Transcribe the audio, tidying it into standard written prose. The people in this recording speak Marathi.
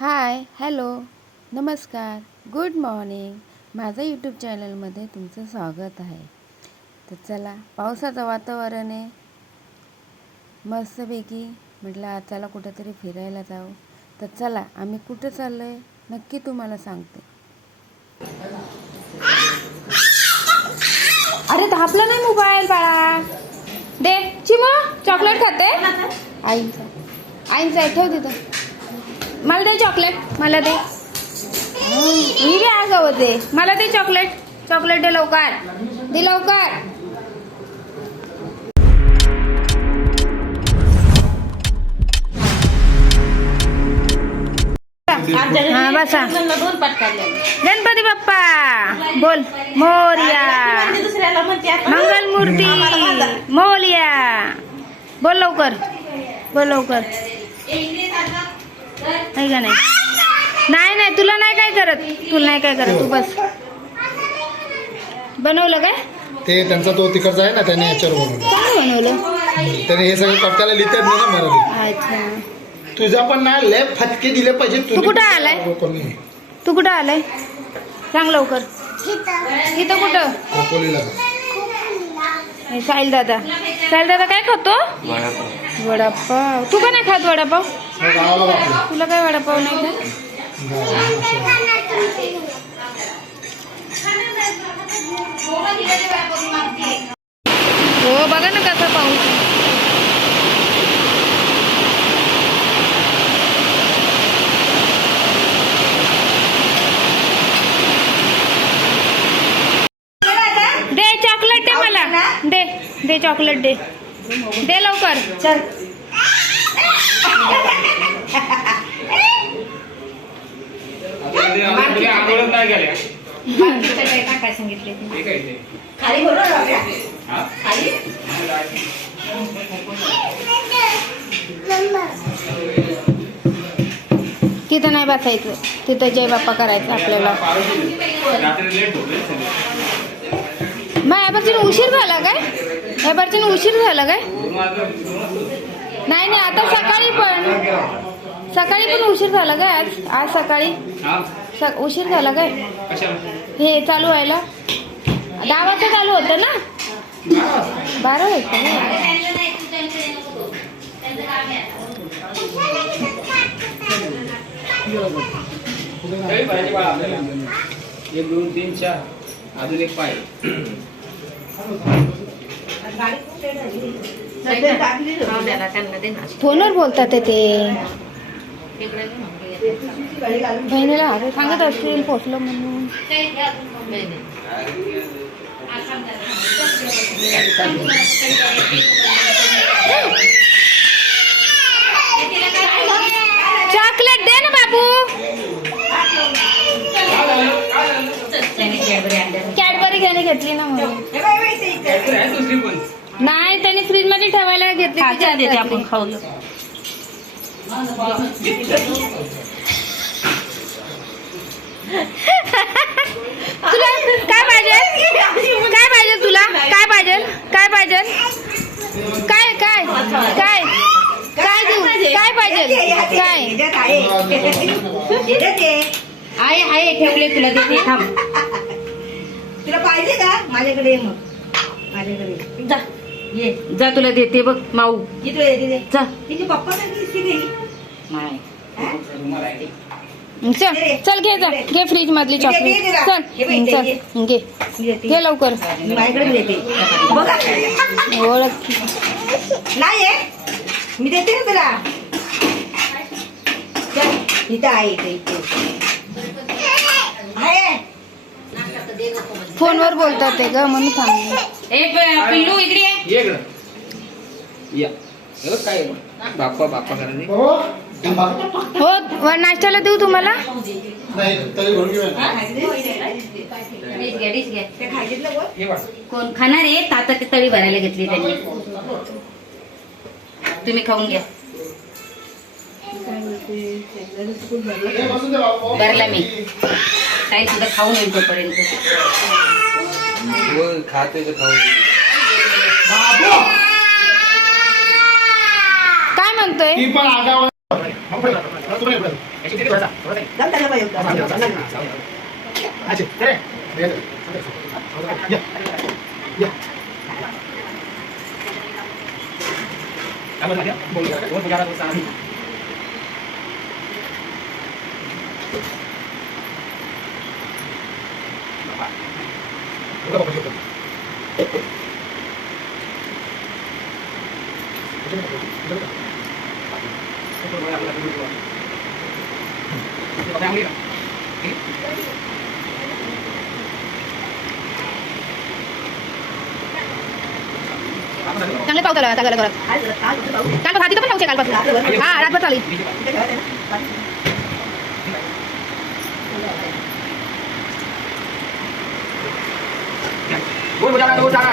हाय, हॅलो, नमस्कार, गुड मॉर्निंग. माझं यूट्यूब चॅनलमध्ये तुमचं स्वागत आहे. तर चला, पावसाचं वातावरण आहे मस्तपैकी. म्हटलं आज चला कुठंतरी फिरायला जाऊ. तर चला, आम्ही कुठं चाललो आहे नक्की तुम्हाला सांगते. अरे धापला नाही मोबाईल बाळा. दे चिमू, चॉकलेट खाते. आईंचा ठेव तिथं. मला दे चॉकलेट, मला दे. मी बी आगाव दे, मला दे चॉकलेट. चॉकलेट दे लवकर, दे लवकर. हा बसा. गणपती बाप्पा बोल मोरया. मंगलमूर्ती मोरया. बोल लवकर, बोल लवकर. नाही का नाही नाही, तुला नाही काय करत, तुला नाही काय करत. तू बस. बनवलं काय ते त्यांचा तो तिकडचा आहे ना, त्याने याच्यावर बनवलं. काय बनवलं त्याने हे सगळं कट्ट्याला लिहितात नाही ना मराठी. अच्छा, तुझा पण ना लय फटके दिले पाहिजे. तू कुठं आलाय? तू कुठं आलाय सांग लवकर. इथं कुठं? खोपोलीला. साहिल दादा, साहिल दादा काय खातो? वडापाव. तू का नाही खात वडापाव? तुला काय वडापाव नाही का? हो बघा ना कसा पाऊस. दे चॉकलेट दे मला. दे दे चॉकलेट दे. दे लवकर. चल. काय सांगितले तिथं नाही बसायचं, तिथं जय बाप्पा करायचं आपल्याला. मग यापासून उशीर झाला काय? यापासून उशीर झाला काय? नाही नाही, आता सकाळी पण उशीर झाला काय? आज सकाळी उशीर झाला काय? हे चालू व्हायला 10 वाजता चालू होतं ना. 12 वाजता ना. 1 2 3 4 अजून एक पाय. फोनवर बोलतात ते. बहिणीला सांगत असतील पोचलो म्हणून. चॉकलेट दे ना बाबू. कॅडबरी घ्यायला घेतली ना म्हणून. नाही, त्याने फ्रीज मध्ये ठेवायला घेतली. आपण खाऊ. तुला काय पाहिजे? काय पाहिजे तुला? काय पाहिजे? काय पाहिजे? काय काय काय काय देऊ? काय पाहिजे? काय आहे ठेवले तुला देते. थांब. तुला पाहिजे का? माझ्याकडे मग माझ्याकडे जा. ये जा, तुला देते बघ माऊ. जा. तिचे पप्पा नाही. चल चल, घे जा. घे फ्रीज मधली चॉकलेट. चल चल घे. घे लवकर. माझ्याकडे देते बघा. ओळख नाही मी देते ना तुला. इथं आहे. फोनवर बोलतात ते ग, म्हणून थांबले. पिल्लू इकडे ये या. काय बाप्पा बाप्पा करायचे. हो, नाश्त्याला देऊ तुम्हाला? कोण खाणार आहे? ताता ते तळी भरायला घेतली त्यांनी. तुम्ही खाऊन घ्या. भरला मी काही सुद्धा खाऊन येईल तोपर्यंत. खाते खाऊ. काय म्हणतोय? ती पण आगाव चांगले पाऊस आला चांगला करत काल हाती पण नव्हते कालपासून हा रातभर चालू बोल बजाना, बोल जाना,